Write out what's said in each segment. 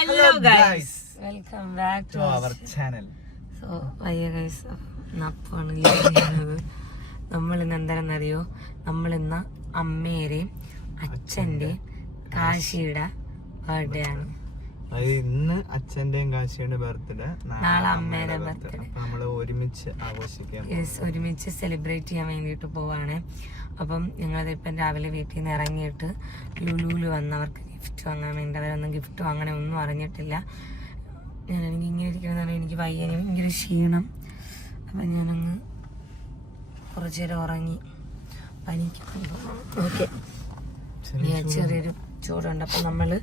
Hello guys, welcome back to our channel. So, guys, നമ്മളിന്ന് എന്താണെന്നറിയോ, നമ്മളിന്ന് അമ്മേരെയും അച്ഛൻ്റെയും കാശിയുടെ ബർത്ത്ഡേ ആണ്. ഇന്ന് അച്ഛന്റെയും കാശിയുടെ ബർത്ത്ഡേ, നാളെ അമ്മേടെ ബർത്ത്ഡേ. നമ്മള് ഒരുമിച്ച് ആഘോഷിക്കാം. ഒരുമിച്ച് സെലിബ്രേറ്റ് ചെയ്യാൻ വേണ്ടിയിട്ട് പോവാണ്. അപ്പം ഞങ്ങളിപ്പം രാവിലെ വീട്ടിൽ നിന്ന് ഇറങ്ങിയിട്ട് ലുലുവിൽ വന്നവർക്ക് ഗിഫ്റ്റ് വാങ്ങാൻ വേണ്ടി, അവരൊന്നും ഗിഫ്റ്റ് അങ്ങനെ ഒന്നും അറിഞ്ഞിട്ടില്ല. എനിക്ക് ഇങ്ങനെ ഇരിക്കണമെന്ന് എനിക്ക് വയ്യന് ഭയങ്കര ക്ഷീണം. അപ്പം ഞാനങ്ങ് കുറച്ച് നേരം ഉറങ്ങി. പനിക്ക് ഓക്കെ, ചെറിയൊരു ചൂടുണ്ട്. അപ്പം നമ്മളെവിടെ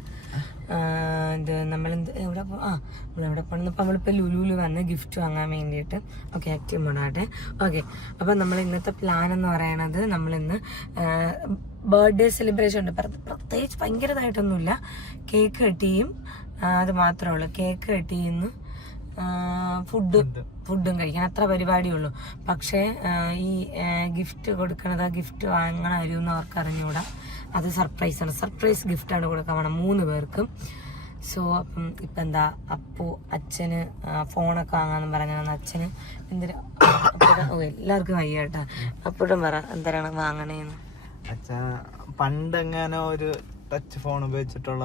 പോകണം? നമ്മളിപ്പോൾ ലുലുവിൽ വന്ന് ഗിഫ്റ്റ് വാങ്ങാൻ വേണ്ടിയിട്ട്. Okay, active മോഡാട്ടെ. ഓക്കെ, അപ്പം നമ്മൾ ഇന്നത്തെ പ്ലാൻ എന്ന് പറയണത്, നമ്മളിന്ന് ബർത്ത്ഡേ സെലിബ്രേഷൻ ഉണ്ട്. പ്രത്യേകിച്ച് ഭയങ്കരമായിട്ടൊന്നുമില്ല. കേക്ക് കട്ടിയും അത് മാത്രമേ ഉള്ളൂ. കേക്ക് കട്ടിന്ന് ഫുഡും കഴിക്കാൻ, അത്ര പരിപാടിയുള്ളൂ. പക്ഷേ ഈ ഗിഫ്റ്റ് കൊടുക്കണത്, ഗിഫ്റ്റ് വാങ്ങണ വരുമെന്ന് അവർക്ക് അറിഞ്ഞുകൂടാ. അത് സർപ്രൈസാണ്. സർപ്രൈസ് ഗിഫ്റ്റാണ് കൊടുക്കാൻ വേണം 3 പേർക്കും. സോ അപ്പം ഇപ്പം എന്താ, അച്ഛന് ഫോണൊക്കെ വാങ്ങാന്ന് പറഞ്ഞാൽ അച്ഛന് എന്തിനാ എല്ലാവർക്കും വയ്യ കേട്ടാ. അപ്പോഴും പറ എന്തരാണ് വാങ്ങണേന്ന്. അച്ഛൻ പണ്ടെങ്ങനെ ഒരു ടച്ച് ഫോൺ ഉപയോഗിച്ചിട്ടുള്ള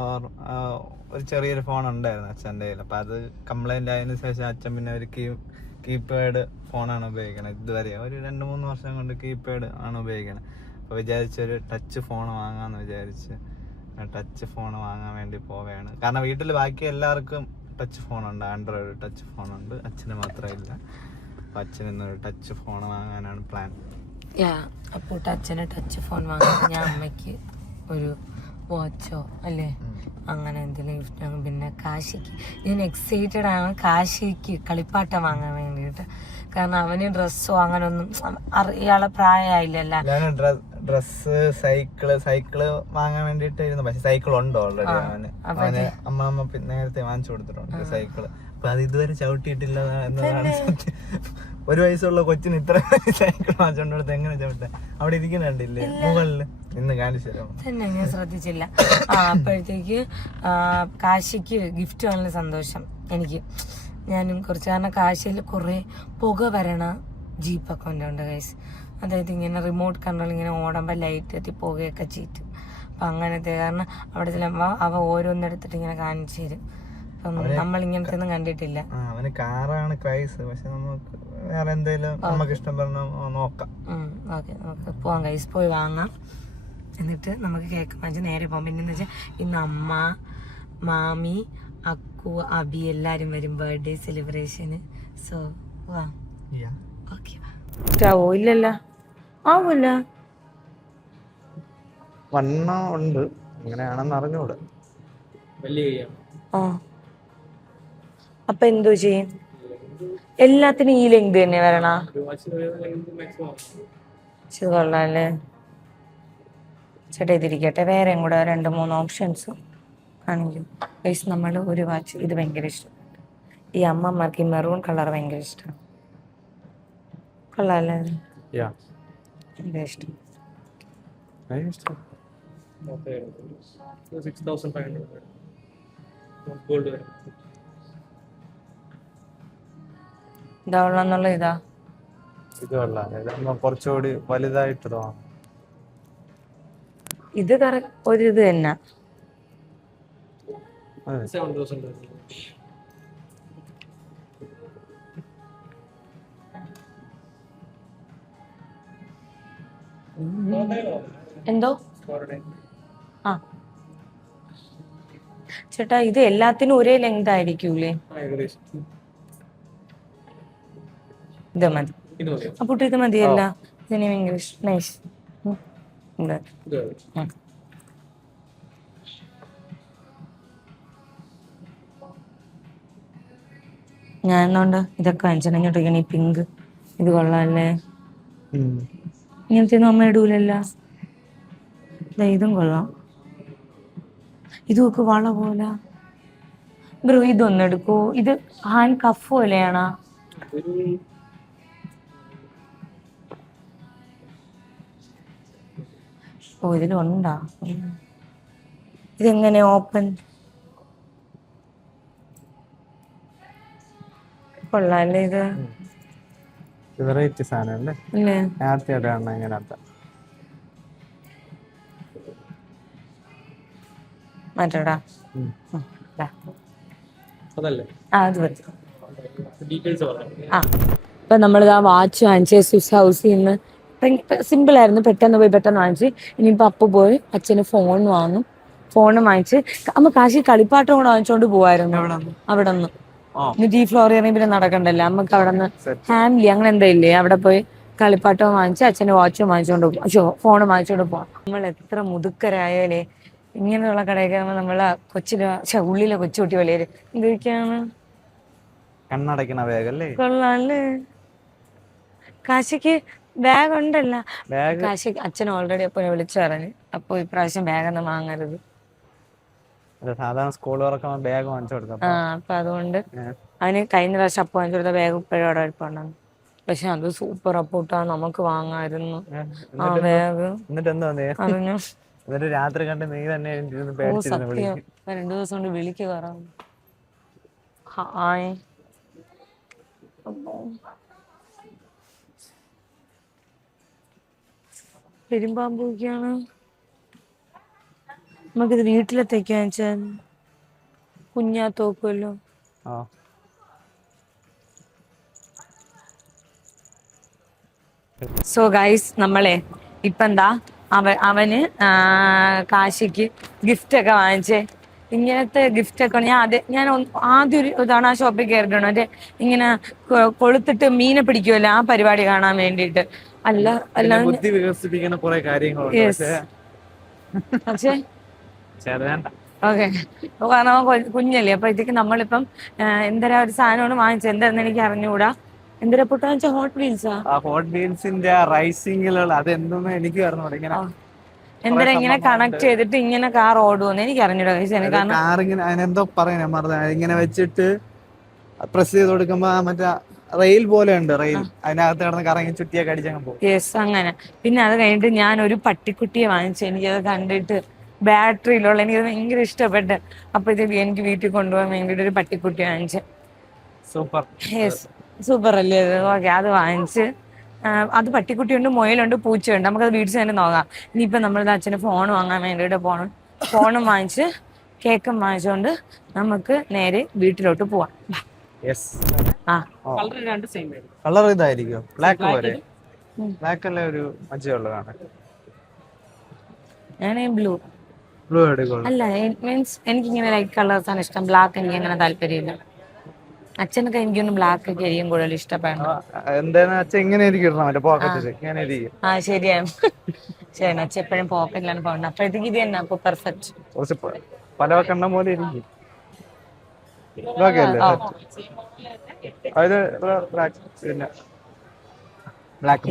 ഒരു ചെറിയൊരു ഫോൺ ഉണ്ടായിരുന്നു അച്ഛൻ്റെ കയ്യിൽ. അപ്പം അത് കംപ്ലൈന്റ് ആയതിനു ശേഷം അച്ഛൻ പിന്നെ ഒരു കീപാഡ് ഫോണാണ് ഉപയോഗിക്കണത്. ഇതുവരെ ഒരു 2-3 വർഷം കൊണ്ട് കീപാഡ് ആണ് ഉപയോഗിക്കണത്. അപ്പോൾ വിചാരിച്ചൊരു ടച്ച് ഫോൺ വാങ്ങാമെന്ന് വിചാരിച്ച് ടച്ച് ഫോൺ വാങ്ങാൻ വേണ്ടി പോവുകയാണ്. കാരണം വീട്ടിൽ ബാക്കി എല്ലാവർക്കും ടച്ച് ഫോണുണ്ട്, ആൻഡ്രോയിഡ് ടച്ച് ഫോണുണ്ട്, അച്ഛന് മാത്രമില്ല. അപ്പം അച്ഛൻ ഇന്നൊരു ടച്ച് ഫോൺ വാങ്ങാനാണ് പ്ലാൻ. അപ്പോൾ അച്ഛന് ടച്ച് ഫോൺ വാങ്ങാൻ, ഞാൻ അമ്മയ്ക്ക് ഒരു വാച്ചോ അല്ലേ അങ്ങനെ എന്തെങ്കിലും ഗിഫ്റ്റ് വാങ്ങും. പിന്നെ കാശിക്ക് ഞാൻ എക്സൈറ്റഡ് ആണ്, കാശിക്ക് കളിപ്പാട്ടം വാങ്ങാൻ വേണ്ടിയിട്ട്. കാരണം അവന് ഡ്രസ്സോ അങ്ങനൊന്നും ഇയാളെ പ്രായമായില്ലല്ലോ. ഡ്രസ്സ്, സൈക്കിള് വാങ്ങാൻ വേണ്ടിട്ടായിരുന്നു. പക്ഷെ സൈക്കിൾ ഉണ്ടോ ഓൾറെഡി അവന് അമ്മാമ്മ നേരത്തെ വാങ്ങിച്ചു കൊടുത്തിട്ടുണ്ട് സൈക്കിള്. അപ്പൊ അത് ഇതുവരെ ചവിട്ടിയിട്ടില്ല എന്നതാണ് സത്യം. 1 വയസ്സുള്ള കൊച്ചിന് ഇത്ര സൈക്കിൾ വാങ്ങിച്ചോണ്ട് കൊടുത്ത് എങ്ങനെ ചവിട്ട? അവിടെ ഇരിക്കുന്നുണ്ടില്ലേ മുകളില്, ഇന്ന് കാണിച്ചു തരാം. തന്നെ ഞാൻ ശ്രദ്ധിച്ചില്ല. അപ്പോഴത്തേക്ക് കാശിക്ക് ഗിഫ്റ്റ് വാങ്ങുന്ന സന്തോഷം എനിക്ക്. ഞാനും കുറച്ച്, കാരണം കാശിയിൽ കുറേ പുക വരണ ജീപ്പൊക്കെ ഉണ്ട് ഗൈസ്. അതായത് ഇങ്ങനെ റിമോട്ട് കൺട്രോൾ ഇങ്ങനെ ഓടുമ്പോൾ ലൈറ്റ് എത്തി പുകയൊക്കെ ചീറ്റും. അപ്പം അങ്ങനത്തെ കാരണം അവിടെ ചെല്ലുമ്പോൾ അവ ഓരോന്നെടുത്തിട്ട് ഇങ്ങനെ കാണിച്ചു തരും. അപ്പം നമ്മളിങ്ങനത്തെ ഒന്നും കണ്ടിട്ടില്ല. അവന് കാറാണ് ക്രൈസ്. പക്ഷെ നമുക്ക് വേറെ എന്തെങ്കിലും നമുക്ക് ഇഷ്ടപ്പെടുന്ന നോക്കാം. ഓക്കെ, നമുക്ക് പോവാം ഗൈസ്, പോയി വാങ്ങാം. എന്നിട്ട് നമുക്ക് കേക്ക് വാങ്ങിച്ച് നേരെ പോകാം. പിന്നെന്ന് വെച്ചാൽ ഇന്ന് അമ്മ, മാമി, അക്കു, അബി എല്ലാരും വരും ബർത്ത്ഡേ സെലിബ്രേഷന്. സോ വാ. ഓക്കെ, ഇല്ലല്ലോ ആവൂല വണ്ണ ഉണ്ട്, അങ്ങനെയാണെന്ന് അറിഞ്ഞൂടെ. അപ്പൊ എന്തോ ചെയ്യും? എല്ലാത്തിനും ഈ ലെങ്ത് തന്നെ വരണ കൊള്ളാല്ലേ. ചേട്ടാ ഇതിരിക്കട്ടെ, വേറെയും കൂടെ 2-3 ഓപ്ഷൻസ് കാണിക്കും. ഗൈസ്, നമ്മൾ ഒരു വാച്ച്, ഇത് ഭയങ്കര ഇഷ്ടപ്പെട്ടു. ഈ അമ്മമാർക്ക് ഈ മെറൂൺ കളർ ഭയങ്കര ഇഷ്ടമാണ്. കൊള്ളാല്ലേ? ഭയങ്കര ഇഷ്ടം. ഇതാ ഉള്ളന്നുള്ള ഇതാ, ഇത് കുറച്ചുകൂടി വലുതായിട്ട് ഇത് ഒരു ഇത് തന്നെ. എന്തോ ചേട്ടാ, ഇത് എല്ലാത്തിനും ഒരേ ലെങ്ത് ആയിരിക്കൂലേ? ഇത് മതി. അപ്പൊ ഇത് മതിയല്ല? ഇതിന് ഭയങ്കര ഇഷ്ടം. നൈസ്. ഞാൻ എന്നോണ്ട് ഇതൊക്കെ വാങ്ങിച്ചിട്ടുണ്ടെങ്കിൽ ഈ പിങ്ക് ഇത് കൊള്ളാല്ലേ? ഇങ്ങനത്തെ ഒന്നും അമ്മ ഇടൂലല്ല. ഇതും കൊള്ളാം. ഇതൊക്കെ വള പോലെ. ബ്രോ ഇതൊന്നും എടുക്കൂ. ഇത് ഹാൻഡ് കഫ് പോലെയാണോ? ഓ, ഇതിലുണ്ടാ. ഇതെങ്ങനെ ഓപ്പൺ? കൊള്ളാല്ലേ ഇത്? വെറൈറ്റി സാധനം അല്ലേ? അല്ലേ? ആദ്യമായിട്ടാണ് ഇങ്ങനത്തെ. മാറ്റടാ. അത് മതി. അപ്പൊ നമ്മളിതാ വാച്ച് വാങ്ങിച്ച് സ്വിസ് ഹൗസിൽ നിന്ന്. സിമ്പിൾ ആയിരുന്നു, പെട്ടെന്ന് പോയി പെട്ടെന്ന് വാങ്ങിച്ച്. ഇനിയിപ്പോ അപ്പു പോയി അച്ഛന് ഫോൺ വാങ്ങും. ഫോൺ വാങ്ങിച്ച് അമ്മ കാശി കളിപ്പാട്ടം കൂടെ വാങ്ങിച്ചോണ്ട് പോവായിരുന്നു അവിടെ നിന്ന്. എന്നിട്ട് ഈ ഫ്ലോർ ഇറങ്ങി പിന്നെ നടക്കണ്ടല്ലോ, നമുക്ക് അവിടെ നിന്ന് ഫാമിലി അങ്ങനെ എന്താ ഇല്ലേ, അവിടെ പോയി കളിപ്പാട്ടവും വാങ്ങിച്ച് അച്ഛന് വാച്ചും വാങ്ങിച്ചോണ്ട് പോകും, ഫോണും വാങ്ങിച്ചോണ്ട് പോവാം. നമ്മൾ എത്ര മുതുക്കരായാലേ ഇങ്ങനെയുള്ള കടയൊക്കെ നമ്മളെ ഉള്ളിലെ കൊച്ചുകുട്ടി പോലെ എന്തൊക്കെയാണ് കണ്ണടക്കണ ബാഗല്ലേ? കൊള്ളാല്ലേ? കാശിക്ക് ബാഗ് ഉണ്ടല്ല. കാശി അച്ഛൻ ഓൾറെഡി അപ്പൊ വിളിച്ചു പറഞ്ഞു, അപ്പൊ ഇപ്രാവശ്യം ബാഗ് ഒന്നും വാങ്ങരുത്. സാധാരണ സ്കൂൾ തുറക്കുമ്പോ ബാഗ് വാങ്ങിച്ചു കൊടുക്കാം. അപ്പൊ അതുകൊണ്ട് അവന് കഴിഞ്ഞ പ്രാവശ്യം അപ്പൊ വാങ്ങിച്ചു കൊടുത്ത ബാഗ് ഇപ്പോഴും അവിടെ ഇരിപ്പുണ്ടാകും. പക്ഷെ അത് സൂപ്പർ അപ്പൂട്ടാ, നമുക്ക് വാങ്ങായിരുന്നു ആ ബാഗ്. അറിഞ്ഞു രാത്രി കണ്ട് നീ തന്നെ സത്യം 2 ദിവസം കൊണ്ട് വിളിക്ക് കയറാം. ഹായ് പെരുമ്പാമ്പൂക്കാണ്. നമുക്കിത് വീട്ടിലെത്തേക്കാ വെച്ചാൽ കുഞ്ഞാത്തോക്കുമല്ലോ. സോ ഗൈസ്, നമ്മളെ ഇപ്പൊ എന്താ അവന് കാശിക്ക് ഗിഫ്റ്റ് ഒക്കെ വാങ്ങിച്ചേ. ഇങ്ങനത്തെ ഗിഫ്റ്റ് ഒക്കെ ഞാൻ ആദ്യം ഒരു തവണ ആ ഷോപ്പിൽ കയറിയിട്ടുണ്ട്. മറ്റേ ഇങ്ങനെ കൊളുത്തിട്ട് മീനെ പിടിക്കുമല്ലോ, ആ പരിപാടി കാണാൻ വേണ്ടിയിട്ട്. ബുദ്ധി വികസിപ്പിക്കുന്ന കുറെ കാര്യങ്ങളുണ്ട്. പക്ഷേ ഓക്കെ, കാരണം കുഞ്ഞല്ലേ, അപ്പോഴത്തേക്ക് നമ്മളിപ്പം എന്തരാ ഒരു സാധനമാണ് വാങ്ങിച്ചത്. എന്താണെന്ന് എനിക്ക് അറിഞ്ഞുകൂടാ. എന്തിനാ പൊട്ടാ വെച്ചാൽ ഹോട്ട് വീൽസാ? ഹോട്ട് വീൽസിന്റെ റൈസിംഗിലുള്ള അതെന്തെന്ന് എനിക്ക് അറിഞ്ഞൂടാ. എന്താ ഇങ്ങനെ കണക്ട് ചെയ്തിട്ട് ഇങ്ങനെ കാർ ഓടുമെന്ന് എനിക്ക് അറിഞ്ഞൂടാ. കാർ ഇങ്ങനെ അതിനെന്തോ പറയാ ഇങ്ങനെ വെച്ചിട്ട് പ്രസ് ചെയ്ത് കൊടുക്കുമ്പോ മറ്റേ റെയിൽ പോലെ ഉണ്ട്, റെയിൽ അതിനകത്ത് കിടന്ന് കറങ്ങി ചുറ്റിയൊക്കെ അടിച്ചങ്ങ് പോകും. യെസ്, അങ്ങനെ. പിന്നെ അത് കഴിഞ്ഞിട്ട് ഞാൻ ഒരു പട്ടിക്കുട്ടിയെ വാങ്ങിച്ചു. എനിക്കത് കണ്ടിട്ട് ബാറ്ററിയിലുള്ള എനിക്കത് ഭയങ്കര ഇഷ്ടപ്പെട്ട്. അപ്പോഴത്തേക്ക് എനിക്ക് വീട്ടിൽ കൊണ്ടുപോകാൻ വേണ്ടിയിട്ട് ഒരു പട്ടിക്കുട്ടി വാങ്ങിച്ചു. സൂപ്പർ. യെസ്, സൂപ്പർ അല്ലേ? ഓക്കെ, അത് വാങ്ങിച്ച്. അത് പട്ടിക്കുട്ടിയുണ്ട്, മുയലുണ്ട്, പൂച്ചയുണ്ട്. നമുക്കത് വീട്ടിൽ തന്നെ നോക്കാം. ഇനിയിപ്പോൾ നമ്മളിത് അച്ഛന് ഫോൺ വാങ്ങാൻ വേണ്ടിയിട്ട് പോകണം. ഫോണും വാങ്ങിച്ച് കേക്കും വാങ്ങിച്ചുകൊണ്ട് നമുക്ക് നേരെ വീട്ടിലോട്ട് പോവാം. കളർ ഇതായിരിക്കും, ബ്ലാക്ക് പോലെ. ബ്ലാക്ക് അല്ലേ ഒരു മജ്ജയുള്ളതാണ്. ഞാൻ ബ്ലൂ എടുക്കുള്ളൂ. അല്ല, മീൻസ് എനിക്കിങ്ങനെ ലൈറ്റ് കളേഴ്സാണ് ഇഷ്ടം. ബ്ലാക്ക് എനിക്ക് അങ്ങനെ താല്പര്യമില്ല. അച്ഛനൊക്കെ എനിക്കൊന്നും ബ്ലാക്ക് ഒക്കെ ആയിരിക്കും കൂടുതൽ ഇഷ്ടപ്പെടുന്നത്. ശരിയാണ്. ശരി, അച്ഛൻ എപ്പോഴും പോക്കറ്റിലാണ് പോകുന്നത്. അപ്പോഴത്തേക്ക് ഇത് തന്നെ അപ്പൊ പെർഫെക്റ്റ്. പലവക്കെണ്ണം പോലെ ഇരിക്കും.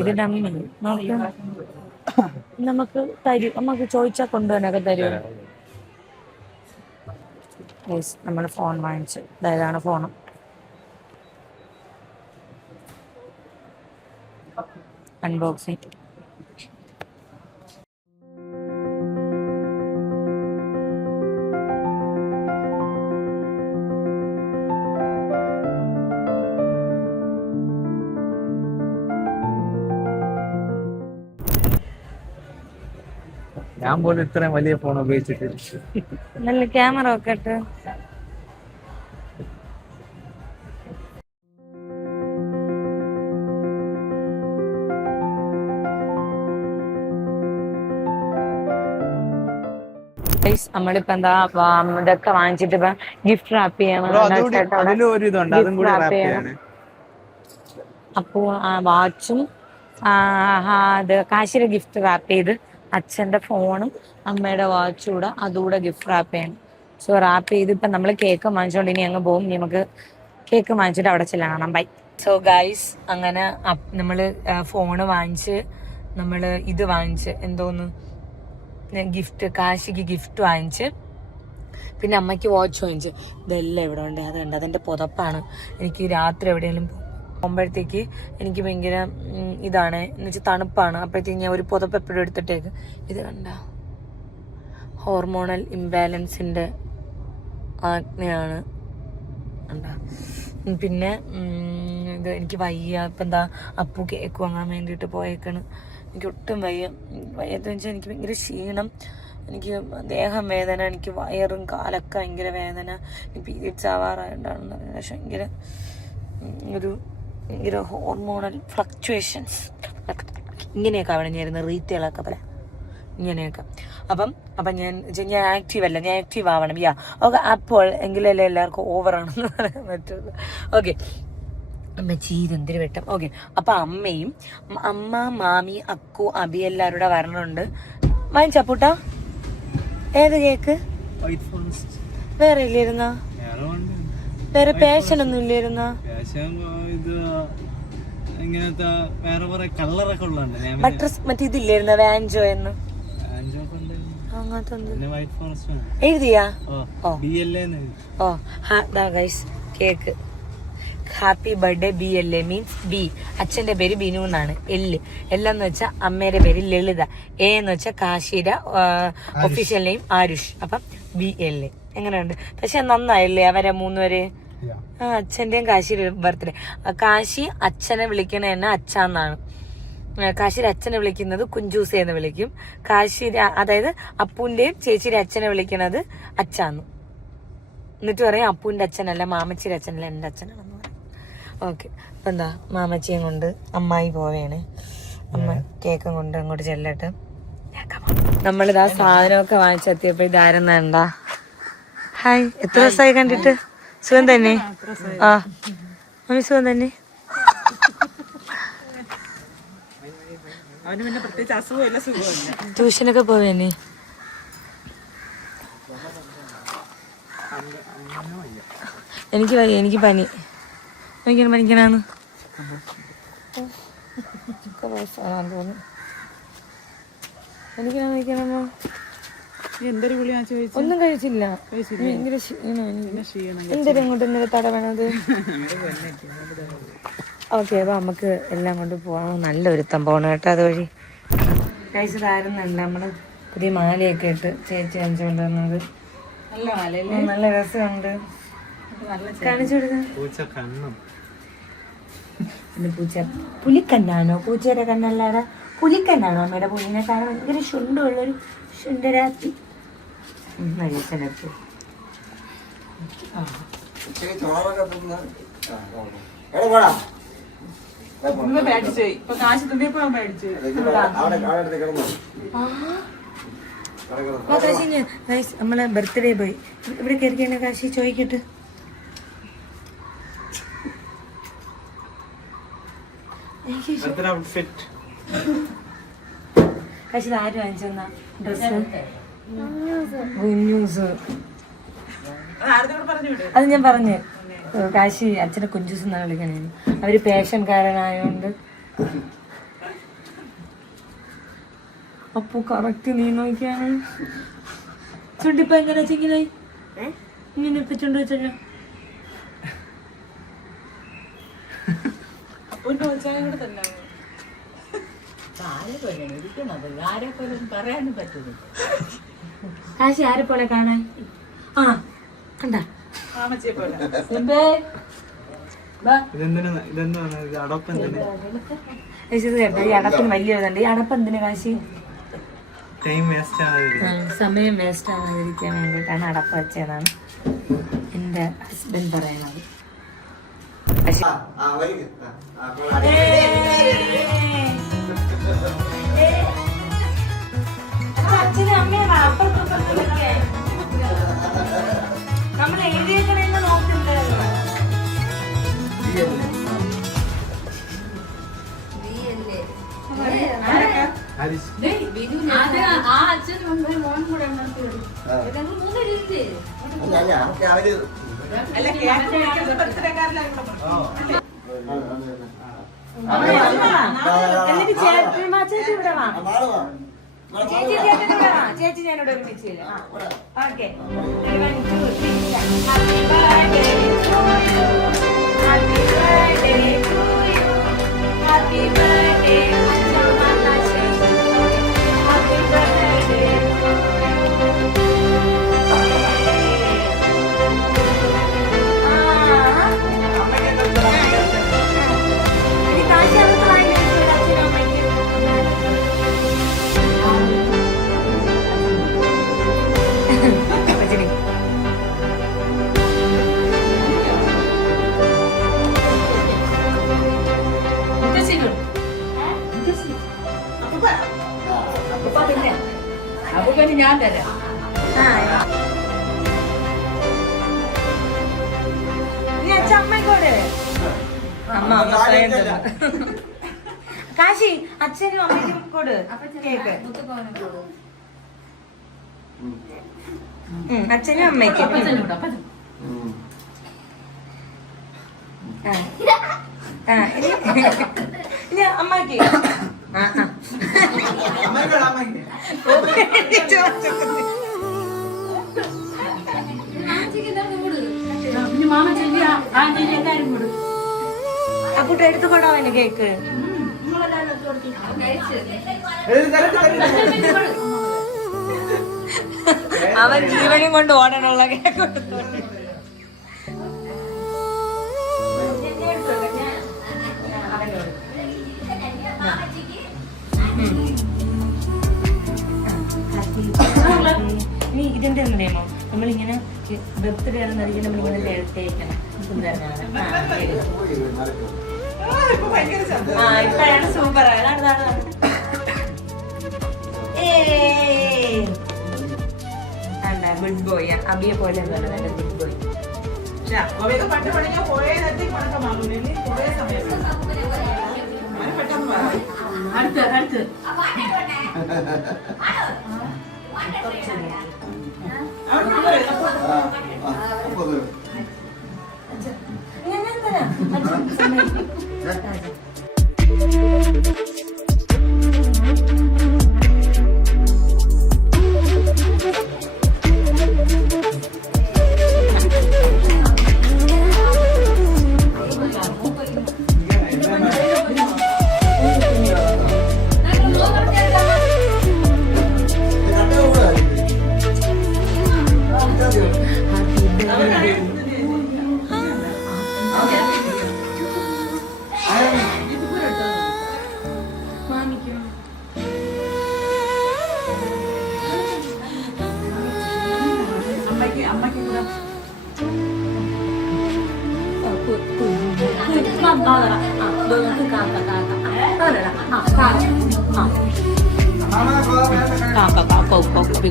ഇത് ഡമ്മി നമുക്ക് തരും, നമുക്ക് ചോദിച്ചാൽ കൊണ്ടുവന്നൊക്കെ തരും. നമ്മൾ ഫോൺ വാങ്ങിച്ചു. ഇതാണ് ഫോൺ. അൺബോക്സിങ്. ഞാൻ പോലും ഇത്രയും വലിയ ഫോൺ ഉപയോഗിച്ചിട്ടില്ല. നല്ല ക്യാമറ ഒക്കെ ഇട്ട്. നമ്മളിപ്പോ എന്താ ഇതൊക്കെ വാങ്ങിച്ചിട്ട് ഇപ്പൊ ഗിഫ്റ്റ് റാപ്പ് ചെയ്യണം. അപ്പൊ വാച്ചും കാശിയുടെ ഗിഫ്റ്റ് റാപ്പ് ചെയ്ത് അച്ഛന്റെ ഫോണും അമ്മയുടെ വാച്ചും കൂടെ അതുകൂടെ ഗിഫ്റ്റ് റാപ്പ് ചെയ്യണം. സോ റാപ്പ് ചെയ്ത് ഇപ്പൊ നമ്മള് കേക്ക് വാങ്ങിച്ചോണ്ട് ഇനി അങ്ങ് പോകും. നമുക്ക് കേക്ക് വാങ്ങിച്ചിട്ട് അവിടെ ചെല്ലണം. ബൈ. സോ ഗൈസ്, അങ്ങനെ നമ്മള് ഫോണ് വാങ്ങിച്ച്, നമ്മള് ഇത് വാങ്ങിച്ച്, എന്തോന്ന് ഗിഫ്റ്റ്, കാശിക്ക് ഗിഫ്റ്റ് വാങ്ങിച്ച്, പിന്നെ അമ്മയ്ക്ക് വാച്ച് വാങ്ങിച്ച്. ഇതെല്ലാം ഇവിടെ ഉണ്ട്. അതുണ്ട്, അതെന്റെ പുതപ്പാണ്. എനിക്ക് രാത്രി എവിടെയെങ്കിലും പോകുമ്പോഴത്തേക്ക് എനിക്ക് ഭയങ്കര ഇതാണ്, എന്ന് വെച്ചാൽ തണുപ്പാണ്. അപ്പോഴത്തേക്ക് ഞാൻ ഒരു പുതപ്പ് എപ്പോഴും എടുത്തിട്ടേക്ക്. ഇത് കണ്ട ഹോർമോണൽ ഇംബാലൻസിന്റെ ആജ്ഞയാണ്. എന്താ പിന്നെ ഇത് എനിക്ക് വയ്യ. ഇപ്പം എന്താ അപ്പു കേക്ക് വാങ്ങാൻ വേണ്ടിയിട്ട് പോയേക്കാണ്. എനിക്ക് ഒട്ടും വയ്യെന്ന് വെച്ചാൽ എനിക്ക് ഭയങ്കര ക്ഷീണം, എനിക്ക് ദേഹം വേദന, എനിക്ക് വയറും കാലൊക്കെ ഭയങ്കര വേദന. പീരിയഡ്സ് ആവാറായിട്ടാണെന്ന് പറയുന്നത്. പക്ഷെ ഭയങ്കര ഹോർമോണൽ ഫ്ലക്ച്വേഷൻസ് ഇങ്ങനെയൊക്കെ അവിടെ ഞാനിരുന്ന് റീത്തുകളൊക്കെ പോലെ ഇങ്ങനെയൊക്കെ. അപ്പം ഞാൻ ആക്റ്റീവ് അല്ല, ഞാൻ ആക്റ്റീവ് ആവണം. ഓക്കെ, അപ്പോൾ എങ്കിലല്ലേ എല്ലാവർക്കും ഓവറാണെന്ന് പറയാൻ പറ്റുള്ളൂ. ഓക്കെ, ചീരെന്തിരി വെട്ടം. ഓക്കെ, അപ്പം അമ്മ, മാമി, അക്കു, അബി എല്ലാവരുടെ വരണുണ്ട്. വാങ്ങിച്ചപ്പൂട്ടാ ഏത് കേക്ക്? വേറെ ഇല്ലായിരുന്ന? വേറെ പാഷനൊന്നും ഇല്ലായിരുന്ന? മറ്റേ ഇതില്ലായിരുന്ന വാൻജോ എന്ന് അങ്ങനത്തെ എഴുതിയാ? Oh guys, cake happy birthday BLA means B. അച്ഛന്റെ പേര് ബിനു എന്നാണ്. എന്ന് വെച്ചാൽ അമ്മയുടെ പേര് ലളിത. എന്ന് വെച്ചാൽ കാശിയുടെ ഒഫീഷ്യൽ നെയിം ആരുഷ്. അപ്പം BLA എങ്ങനെയുണ്ട്? പക്ഷെ നന്നായില്ലേ അവരെ 3 പേര്? അച്ഛന്റെയും കാശിയുടെ ബർത്ത്ഡേ. കാശി അച്ഛനെ വിളിക്കണ തന്നെ അച്ഛന്നാണ്. കാശിയുടെ അച്ഛനെ വിളിക്കുന്നത് കുഞ്ചൂസ എന്ന് വിളിക്കും. അതായത് അപ്പൂന്റെയും ചേച്ചിയുടെ അച്ഛനെ വിളിക്കണത് അച്ഛന്ന്. എന്നിട്ട് പറയും അപ്പൂന്റെ അച്ഛനല്ല, മാമച്ചിയുടെ അച്ഛനല്ല, എൻ്റെ അച്ഛനാണെന്ന് പറയും. ഓക്കെ, അപ്പം എന്താ മാമച്ചിയും കൊണ്ട് അമ്മായി പോവേണ്. അമ്മ കേക്കും കൊണ്ട് അങ്ങോട്ട് ചെല്ലട്ടെ. നമ്മളിതാ സാധനമൊക്കെ വാങ്ങിച്ചെത്തിയപ്പോ ഇതായിരുന്നണ്ട. ഹായ്, എത്ര ദിവസമായി കണ്ടിട്ട്? സുഖം തന്നെ? മമ്മി സുഖം തന്നെ? ട്യൂഷനൊക്കെ പോവേനെ? എനിക്ക് വയ്യ, എനിക്ക് പനി. എനിക്കാണ് പനിക്കണാന്ന് തോന്നുന്നു. എനിക്കാണ് കഴിക്കണമോ? ഒന്നും കഴിച്ചില്ല, ഭയങ്കര എന്തൊരു ഇങ്ങോട്ട് ഇന്നലെ തടവണത്. ഓക്കെ, അപ്പൊ നമുക്ക് എല്ലാം കൊണ്ട് പോവാൻ നല്ല ഒരുത്തം പോകണം കേട്ടോ. അതുവഴി കഴിച്ചതായിരുന്നല്ല, നമ്മള് പുതിയ മാലയൊക്കെ ഇട്ട് ചേച്ചി അഞ്ചുകൊണ്ട് വന്നത്. നല്ല രസമുണ്ട്. കാണിച്ചു കൊടുക്കാം. പൂച്ച പുലിക്കണ്ണാണോ? പൂച്ചയുടെ കണ്ണല്ലാടാ, പുലിക്കണ്ണാണോ? അമ്മയുടെ പുലിനെ കാണാൻ ഭയങ്കര ശുണ്ടുള്ളൊരു ശുണ്ടരാത്തി. നമ്മളെ ബർത്ത്ഡേ പോയി ഇവിടെ കയറിക്കണ കാശി ചോദിക്കട്ടെ. കാശി ആര് വാങ്ങിച്ചെന്നാ ഡ്രസ്? അത് ഞാൻ പറഞ്ഞു. കാശി അച്ഛനെ കുഞ്ചൂസ് എന്നാണ് വിളിക്കണേ. അവര് പേഷൻകാരനായോണ്ട്. അപ്പൊ കറക്റ്റ് നീ നോക്കിയാണ് ചുണ്ടിപ്പ എങ്ങനെ ചെങ്കിനായി ഇങ്ങനെ ഇപ്പൊ ചുണ്ട് വെച്ചോ. കാശി ആരെ പോലെ കാണാൻ? കണ്ടാ കേട്ടോ. ഈ അടപ്പിന് വലിയ ഇതുണ്ട്. ഈ അടപ്പ് എന്തിനാ കാശി? സമയം വേസ്റ്റ് ആവാതിരിക്കാൻ വേണ്ടിയിട്ടാണ് അടപ്പ് വെച്ചതാണ് എൻ്റെ ഹസ്ബൻഡ് പറയണത്. അച്ഛനും അമ്മയും അപ്പുറത്തൊക്കെ നമ്മൾ എഴുതിയേക്കണെന്ന് നോക്കുന്നുണ്ടായിരുന്നു. ചേച്ചി ഞാനിവിടെ ഒരുമിച്ചില്ല. ഓക്കെ, ഞാൻ തരാം. അമ്മക്കോട് അമ്മ കാശി അച്ഛനും അമ്മയ്ക്കും കൂട് കേക്ക്. അച്ഛനും അമ്മയ്ക്കും ഇനി അമ്മക്ക് അപ്പൂട്ട് എടുത്തു കൊണ്ടാവല്ലേ കേക്ക്. അവൻ ജീവനും കൊണ്ട് ഓടാനുള്ള കേക്ക് കൊടുത്തോണ്ട് ഇനി ഇതിന്റെ എന്തെയ്യുമോ നമ്മളിങ്ങനെ ബർത്ത്ഡേ ആണെന്നറിയിക്കാൻ നമ്മളിങ്ങനെ തേക്കണം. ഇപ്പഴാണ് സൂപ്പർ. ഗുഡ് ബോയ് അബിയെ പോലെ ഗുഡ് ബോയ്.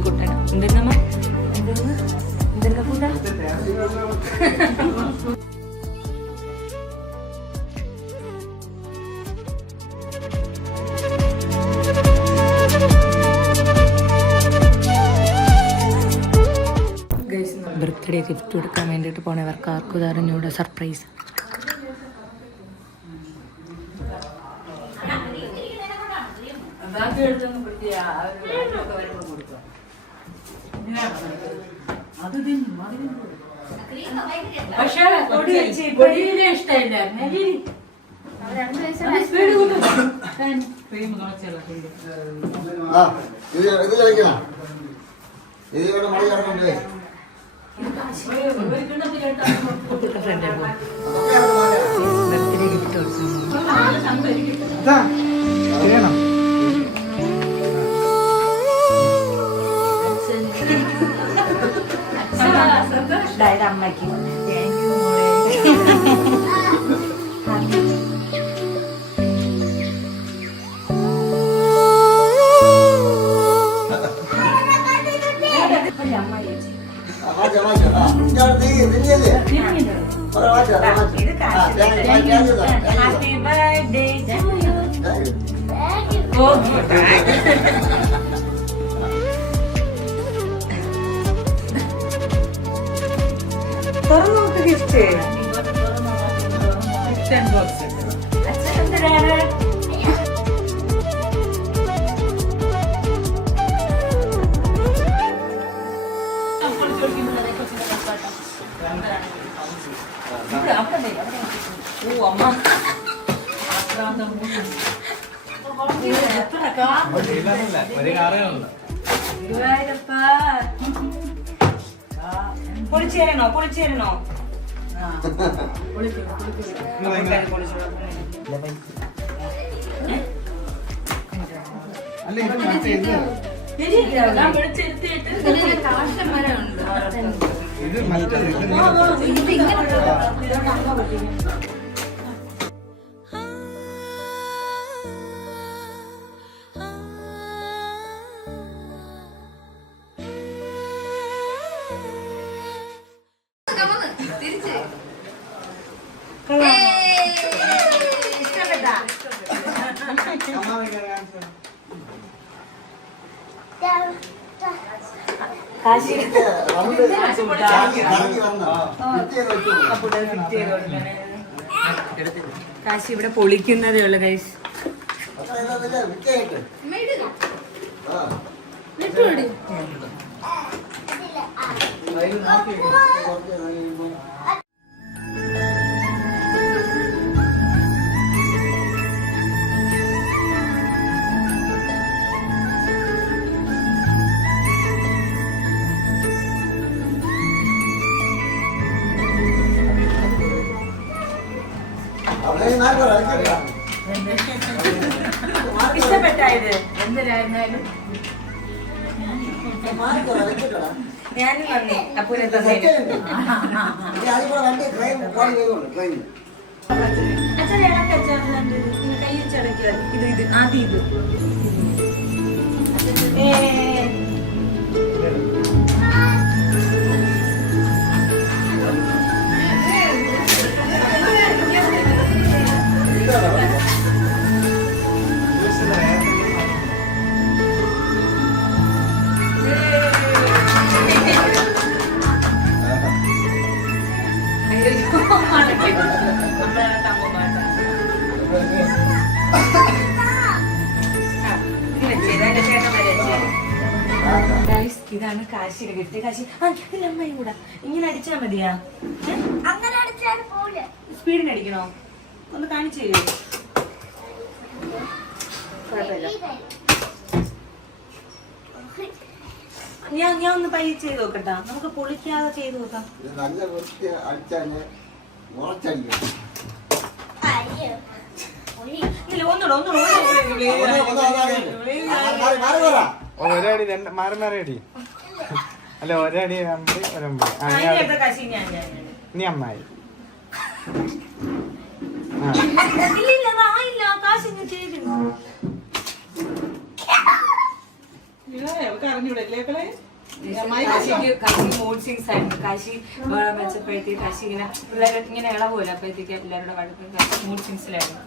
കുട്ടൻ എന്തെന്നമ്മ എന്തെന്നാ കൂട്ട ബർത്ത്ഡേ ഗിഫ്റ്റ് കൊടുക്കാൻ വേണ്ടിയിട്ട് പോണവർക്ക് ആർക്കും അറിഞ്ഞൂടെ സർപ്രൈസ്. പക്ഷേ പൊടിയിലെ ഇഷ്ടമില്ല. ബർത്ത്ഡേ ഗിഫ്റ്റ് ചെയ്യണം. അമ്മയ്ക്ക് ഹാപ്പി ബർത്ത്ഡേ തുറന്നു നോക്ക് ഗിഫ്റ്റ്. പൊളിച്ചേരണോ പൊളിച്ചേരണോ ഇഷ്ടപ്പെട്ടാ? കാശി കാശി ഇവിടെ പൊളിക്കുന്നതേ ഉള്ളു ഗൈസ്. ഇഷ്ടപ്പെട്ടായത് എന്തിനായിരുന്നാലും ഞാനും വന്നേ അപ്പൂരത്തെ അച്ഛൻ ഇടയ്ക്ക് അച്ഛൻ കൈ വെച്ചടക്കുക. ഇത് ആദ്യം ഇത് ഇതാണ് കാശിയുടെ ഗിഫ്റ്റ്. കാശി ഇതിൽ അമ്മയും കൂടെ ഇങ്ങനെ അടിച്ചാ മതിയാ? സ്പീഡിന് അടിക്കണോ? ഒന്ന് കാണിച്ചു തരുമോ? ഞാൻ ഒന്ന് പയ്യെ ചെയ്ത് നോക്കട്ടാ. നമുക്ക് പൊളിക്കാതെ ചെയ്ത് നോക്കാം. ഇല്ല ഒന്നുകൂടെ ഒരടി മാറി മാറി അടി. അല്ല ഒരടി നീ അമ്മായി. കാശി വെച്ചപ്പോഴത്തേക്ക് കാശി ഇങ്ങനെ പിള്ളേരെ ഇങ്ങനെ ഇളവുമല്ലോ. അപ്പോഴത്തേക്ക് എല്ലാവരുടെ വഴക്ക് മൂഡ് സിങ്സിലായിരുന്നു.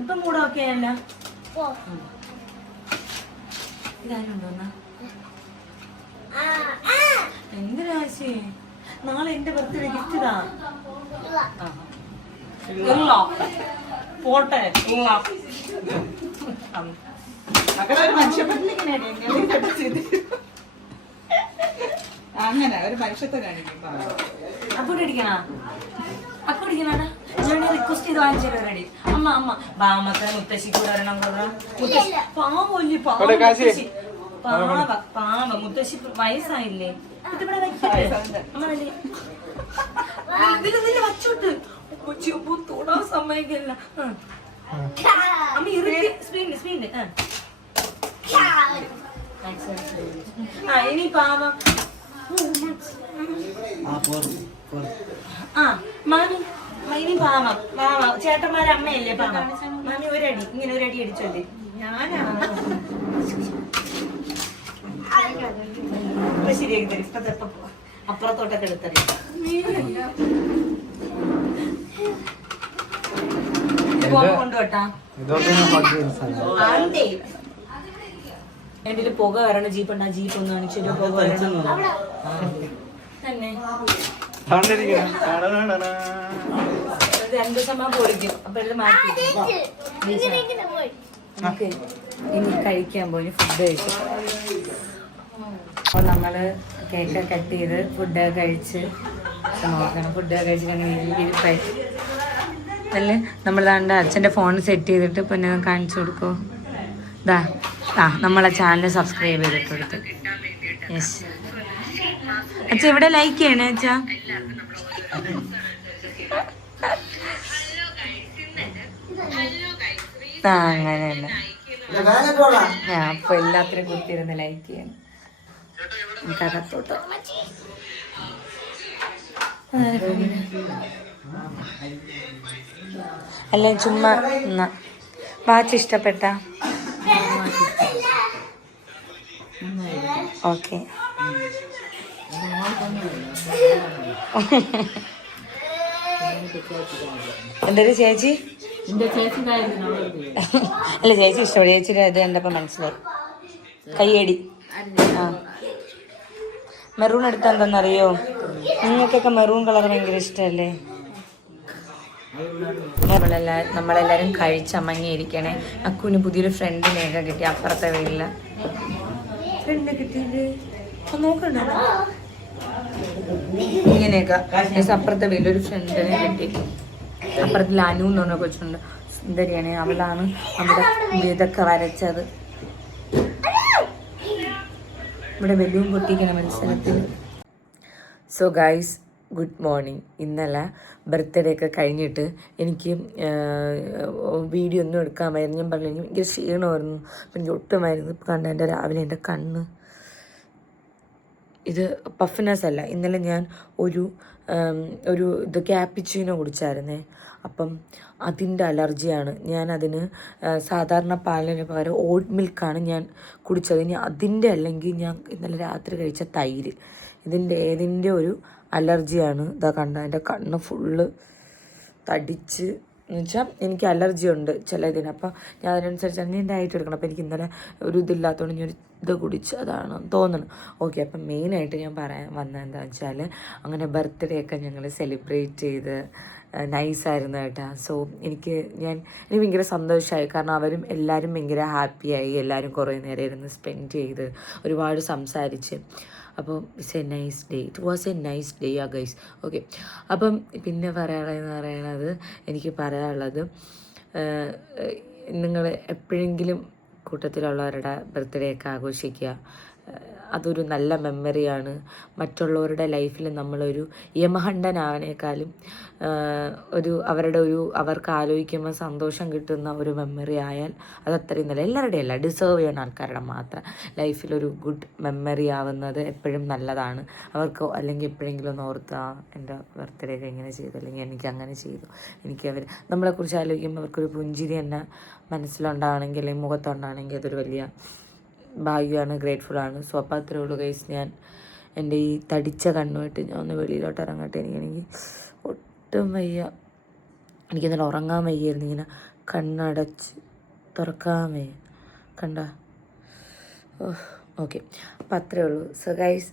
ഇപ്പൊ മൂടൊക്കെ അല്ല. ഇതാരുണ്ടോന്നാ എന്തിനാശി? നാളെ എന്റെ ബർത്ത്ഡേ ഗിഫ്റ്റ് ഇതാ. പോട്ടെ അങ്ങനെ ഒരു മനുഷ്യത്തെ കാണിക്കും. അപ്പോടിക്കണാ അപ്പോടിക്കണാടാ. ഞാൻ റിക്വസ്റ്റ് ചെയ്ത് വാങ്ങിച്ചാലോ റെഡി. അമ്മ അമ്മ ബാമക്ക മുത്തശ്ശി കൂടെ വരണം. പാവല്ലേ പാവ മുത്തശ്ശി വയസ്സായില്ലേ? ഇതിവിടെ ഇതിൽ വച്ചോട്ട് തൊടാൻ സമ്മതിക്കില്ല. അമ്മ സ്പീഡ് സ്പീഡ്. ഇനി പാവം മാമി ഇനി പാവം ചേട്ടന്മാരെ അമ്മയല്ലേ പാവം. മാമി ഒരടി ഇങ്ങനെ ഒരടി അടിച്ചോല്ലേ. ഞാനാണ് ശരിയാക്കി തരും. ഇപ്പൊ അപ്പുറത്തോട്ടൊക്കെ എടുത്തറിയാം. കൊണ്ടുപോട്ടാ എന്റെ പുക വരണ ജീപ്പ് ഉണ്ടാ. ജീപ്പ് ഒന്ന് കാണിച്ചൊരു പുക വരണം തന്നെ. 2 ദിവസം പൊടിക്കും. അപ്പൊ ഇത് മാറ്റി നമുക്ക് ഇനി കഴിക്കാൻ പോയി ഫുഡ് കഴിക്കും. അപ്പോൾ നമ്മള് കേക്ക് കട്ട് ചെയ്ത് ഫുഡ് കഴിച്ച് നോക്കണം. ഫുഡ് കഴിച്ചിട്ട് അങ്ങനെ ഇരിപ്പായി അല്ലേ. നമ്മളിതാണ്ട് അച്ഛൻ്റെ ഫോൺ സെറ്റ് ചെയ്തിട്ട് പിന്നെ കാണിച്ചു കൊടുക്കോ. ഇതാ നമ്മളെ ചാനൽ സബ്സ്ക്രൈബ് ചെയ്തിട്ട് കൊടുത്ത്. യെസ് അച്ഛ ഇവിടെ ലൈക്ക് ചെയ്യണേ അച്ഛ. അങ്ങനെ തന്നെ. അപ്പൊ എല്ലാത്തിനും കുത്തിയിരുന്ന് ലൈക്ക് ചെയ്യണം. കകത്തോട്ട് അല്ല ചുമ്മാ വാച്ച് ഇഷ്ടപ്പെട്ട? ഓക്കെ എന്തൊരു ചേച്ചി എന്റെ ചേച്ചി അല്ല ചേച്ചി ഇഷ്ടം ചേച്ചിയുടെ ഇത് കണ്ടപ്പോൾ മനസ്സിലായി. കയ്യടി. ആ മെറൂൺ എടുത്താൽ എന്താണെന്നറിയോ, നിങ്ങൾക്കൊക്കെ മെറൂൺ കളർ ഭയങ്കര ഇഷ്ടമല്ലേ? നമ്മളെല്ലാരും കഴിച്ചമ്മങ്ങിയിരിക്കണേ. അക്കുവിന് പുതിയൊരു ഫ്രണ്ടിനെയൊക്കെ കിട്ടി, അപ്പുറത്തെ വീട്ടില് ഫ്രണ്ട് കിട്ടിയത് നോക്കണ്ട ഇങ്ങനെയൊക്കെ. അപ്പുറത്തെ വീട്ടിലൊരു ഫ്രണ്ടിനെ കിട്ടി. അപ്പുറത്തിൽ അനു എന്ന് പറഞ്ഞ കൊച്ചുണ്ട്, സുന്ദരിയാണ്. അവളാണ് നമ്മുടെ ഇതൊക്കെ വരച്ചത്. ഇവിടെ ബലൂൺ പൊട്ടിക്കണ മത്സരത്തിൽ. So guys, good morning. ഇന്നലെ ബർത്ത്ഡേ ഒക്കെ കഴിഞ്ഞിട്ട് എനിക്ക് വീഡിയോ ഒന്നും എടുക്കാൻ പറ്റും. ഞാൻ പറഞ്ഞു എനിക്ക് ക്ഷീണമായിരുന്നു, അപ്പം എനിക്ക് ഒട്ടുമായിരുന്നു. ഇപ്പം കണ്ട എൻ്റെ രാവിലെ എൻ്റെ കണ്ണ് ഇത് പഫ്നെസ് അല്ല. ഇന്നലെ ഞാൻ ഒരു ഇത് ക്യാപ്പിച്ചീനോ കുടിച്ചായിരുന്നേ. അപ്പം അതിൻ്റെ അലർജിയാണ്. ഞാനതിന് സാധാരണ പാലിന് പകരം ഓട്ട് മിൽക്കാണ് ഞാൻ കുടിച്ചത്. ഇനി അതിൻ്റെ അല്ലെങ്കിൽ ഞാൻ ഇന്നലെ രാത്രി കഴിച്ച തൈര്, ഏതിൻ്റെ ഒരു അലർജിയാണ്. ഇതാ കണ്ട എൻ്റെ കണ്ണ് ഫുള്ള് തടിച്ച്, എന്ന് വെച്ചാൽ എനിക്ക് അലർജി ഉണ്ട് ചില ഇതിന്. അപ്പം ഞാൻ അതിനനുസരിച്ച് ഞാൻ ഡയറ്റ് എടുക്കണം. അപ്പം എനിക്ക് ഇന്നലെ ഒരു ഇതില്ലാത്തതുകൊണ്ട് ഞാൻ ഒരു ഇത് കുടിച്ച് അതാണ് തോന്നുന്നു. ഓക്കെ, അപ്പം മെയിനായിട്ട് ഞാൻ പറയാൻ വന്നത് എന്താണെന്ന് വെച്ചാൽ, അങ്ങനെ ബർത്ത്ഡേ ഒക്കെ ഞങ്ങൾ സെലിബ്രേറ്റ് ചെയ്ത് നൈസായിരുന്നു കേട്ടോ. സോ എനിക്ക് ഭയങ്കര സന്തോഷമായി. കാരണം എല്ലാവരും ഭയങ്കര ഹാപ്പിയായി. എല്ലാവരും കുറേ നേരം ഇരുന്ന് സ്പെൻഡ് ചെയ്ത് ഒരുപാട് സംസാരിച്ച്. അപ്പോൾ it's A nice day. It was A nice day ആ ഗൈസ്. ഓക്കെ, അപ്പം പിന്നെ എനിക്ക് പറയാനുള്ളത് നിങ്ങൾ എപ്പോഴെങ്കിലും കൂട്ടത്തിലുള്ളവരുടെ ബർത്ത്ഡേ ഒക്കെ ആഘോഷിക്കുക. അതൊരു നല്ല മെമ്മറിയാണ്. മറ്റുള്ളവരുടെ ലൈഫിൽ നമ്മളൊരു യമഹണ്ടനാവനേക്കാളും അവർക്ക് ആലോചിക്കുമ്പോൾ സന്തോഷം കിട്ടുന്ന ഒരു മെമ്മറി ആയാൽ അത് അത്രയും നല്ല. എല്ലാവരുടെയും അല്ല, ഡിസേർവ് ചെയ്യുന്ന ആൾക്കാരുടെ മാത്രം ലൈഫിലൊരു ഗുഡ് മെമ്മറി ആവുന്നത് എപ്പോഴും നല്ലതാണ്. അവർക്ക് അല്ലെങ്കിൽ എപ്പോഴെങ്കിലും ഒന്ന് ഓർത്താ എൻ്റെ ബർത്ത്ഡേ ഒക്കെ ഇങ്ങനെ ചെയ്തു, അല്ലെങ്കിൽ എനിക്ക് അങ്ങനെ ചെയ്തു, നമ്മളെക്കുറിച്ച് ആലോചിക്കുമ്പോൾ അവർക്കൊരു പുഞ്ചിരി തന്നെ മനസ്സിലുണ്ടാണെങ്കിൽ അല്ലെങ്കിൽ മുഖത്തുണ്ടാണെങ്കിൽ അതൊരു വലിയ ഭാഗ്യമാണ്, ഗ്രേറ്റ്ഫുള്ളാണ്. സോ അപ്പോൾ അത്രേ ഉള്ളൂ ഗൈസ്. ഞാൻ എൻ്റെ ഈ തടിച്ച കണ്ണുമായിട്ട് ഞാൻ ഒന്ന് വെളിയിലോട്ട് ഇറങ്ങട്ടെ. എനിക്കാണെങ്കിൽ ഒട്ടും വയ്യ. എനിക്കെന്നാലും ഉറങ്ങാൻ വയ്യായിരുന്നു. ഇങ്ങനെ കണ്ണടച്ച് തുറക്കാൻ വയ്യ. കണ്ട. ഓക്കെ, അപ്പോൾ അത്രേ ഉള്ളൂ. So guys,